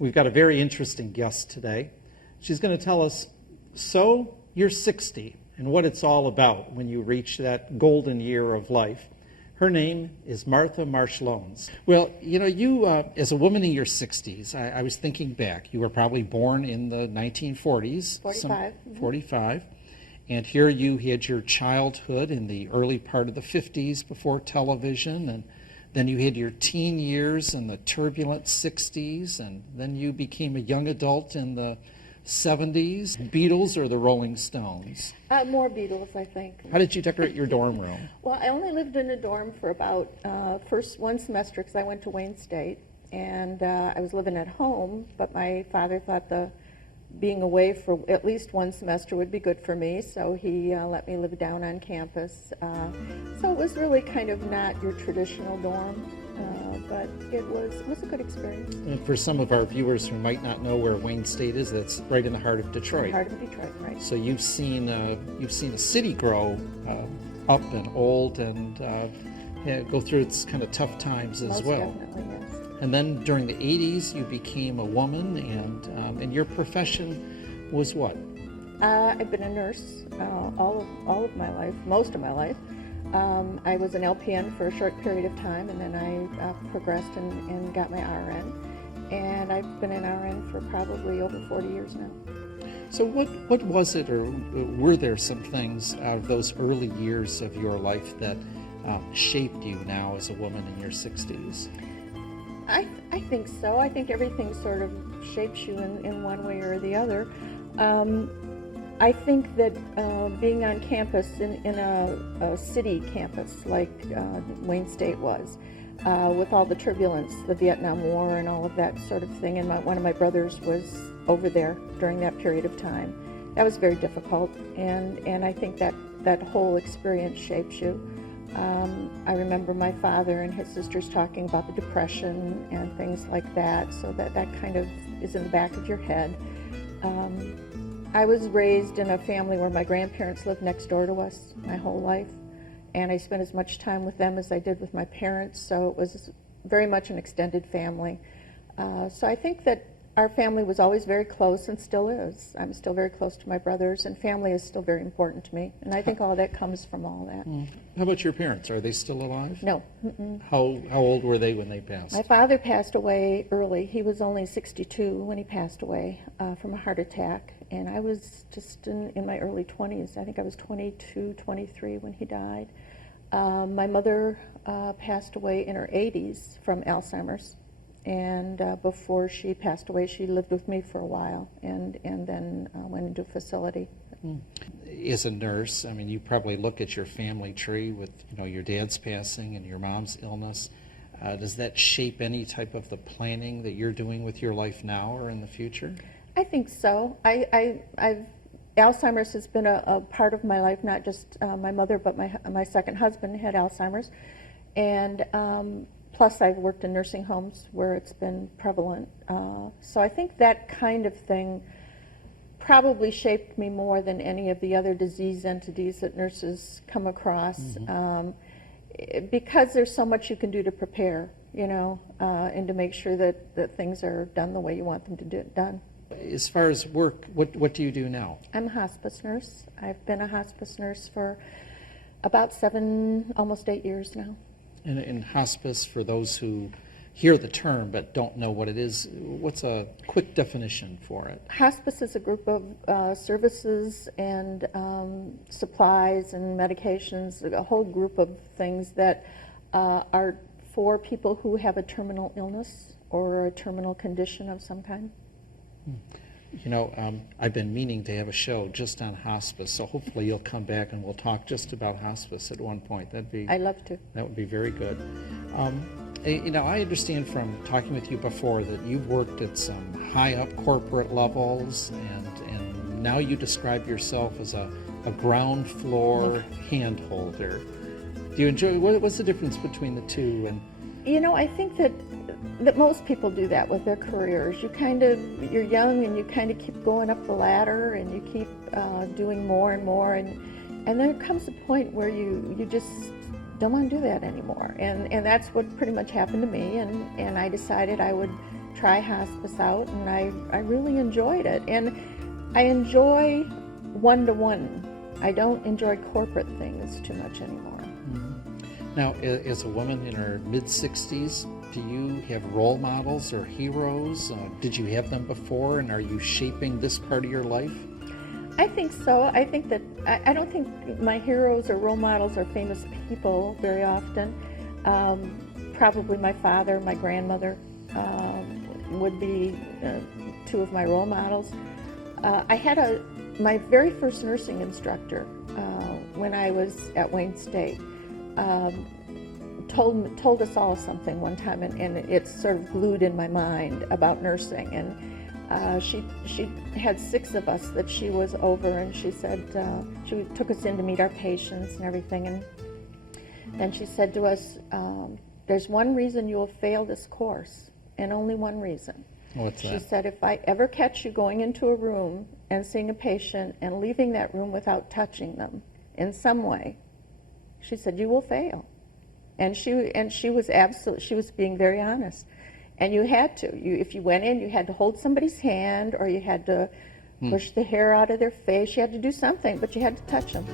We've got a very interesting guest today. She's going to tell us, so you're 60 and what it's all about when you reach that golden year of life. Her name is Martha Marshlones. Well, you, as a woman in your 60s, I was thinking back. You were probably born in the 1940s. 45. 45. And here you had your childhood in the early part of the 50s before television, and then you had your teen years in the turbulent 60s, and then you became a young adult in the 70s. Beatles or the Rolling Stones? More Beatles, I think. How did you decorate your dorm room? Well, I only lived in a dorm for about first one semester because I went to Wayne State, and I was living at home, but my father thought being away for at least one semester would be good for me, so he let me live down on campus. So it was really kind of not your traditional dorm, but it was a good experience. And for some of our viewers who might not know where Wayne State is, that's right in the heart of Detroit. Heart of Detroit, right. So you've seen a city grow up and old and go through its kind of tough times as Most well. Definitely, yes. And then during the 80s, you became a woman, and your profession was what? I've been a nurse all of my life, most of my life. I was an LPN for a short period of time, and then I progressed and got my RN. And I've been an RN for probably over 40 years now. So what was it, or were there some things out of those early years of your life that shaped you now as a woman in your 60s? I think so. I think everything sort of shapes you in one way or the other. I think that being on campus in a city campus like Wayne State was, with all the turbulence, the Vietnam War and all of that sort of thing, and one of my brothers was over there during that period of time. That was very difficult, and I think that whole experience shapes you. I remember my father and his sisters talking about the Depression and things like that, so that kind of is in the back of your head. I was raised in a family where my grandparents lived next door to us my whole life, and I spent as much time with them as I did with my parents, so it was very much an extended family. So I think that our family was always very close and still is. I'm still very close to my brothers, and family is still very important to me. And I think all that comes from all that. How about your parents? Are they still alive? No. How old were they when they passed? My father passed away early. He was only 62 when he passed away from a heart attack. And I was just in my early 20s. I think I was 22, 23 when he died. My mother passed away in her 80s from Alzheimer's. And before she passed away, she lived with me for a while and then went into a facility. As a nurse, I mean, you probably look at your family tree with, your dad's passing and your mom's illness. Does that shape any type of the planning that you're doing with your life now or in the future? I think so. Alzheimer's has been a part of my life, not just my mother, but my second husband had Alzheimer's. And plus, I've worked in nursing homes where it's been prevalent. So I think that kind of thing probably shaped me more than any of the other disease entities that nurses come across, because there's so much you can do to prepare, and to make sure that things are done the way you want them to do done. As far as work, what do you do now? I'm a hospice nurse. I've been a hospice nurse for about 7, almost 8 years now. And in hospice, for those who hear the term but don't know what it is, what's a quick definition for it? Hospice is a group of services and supplies and medications, a whole group of things that are for people who have a terminal illness or a terminal condition of some kind. I've been meaning to have a show just on hospice, so hopefully you'll come back and we'll talk just about hospice at one point. I'd love to. That would be very good. I understand from talking with you before that you've worked at some high up corporate levels, and now you describe yourself as a ground floor hand holder. Do you enjoy, what's the difference between the two? And I think that most people do that with their careers. You're young and you kind of keep going up the ladder and you keep doing more and more, and then there comes a point where you just don't want to do that anymore. And that's what pretty much happened to me, and I decided I would try hospice out, and I really enjoyed it. And I enjoy one-to-one. I don't enjoy corporate things too much anymore. Now, as a woman in her mid-60s, do you have role models or heroes? Did you have them before, and are you shaping this part of your life? I think so. I think that I don't think my heroes or role models are famous people very often. Probably my father, my grandmother would be two of my role models. I had my very first nursing instructor when I was at Wayne State. Told us all something one time, and it's sort of glued in my mind about nursing. And she had 6 of us that she was over, and she said she took us in to meet our patients and everything. And then she said to us, "There's one reason you will fail this course, and only one reason." What's She that? said, "If I ever catch you going into a room and seeing a patient and leaving that room without touching them in some way," she said, "you will fail." And she was being very honest. And you had to. If you went in, you had to hold somebody's hand, or you had to push the hair out of their face. You had to do something, but you had to touch them.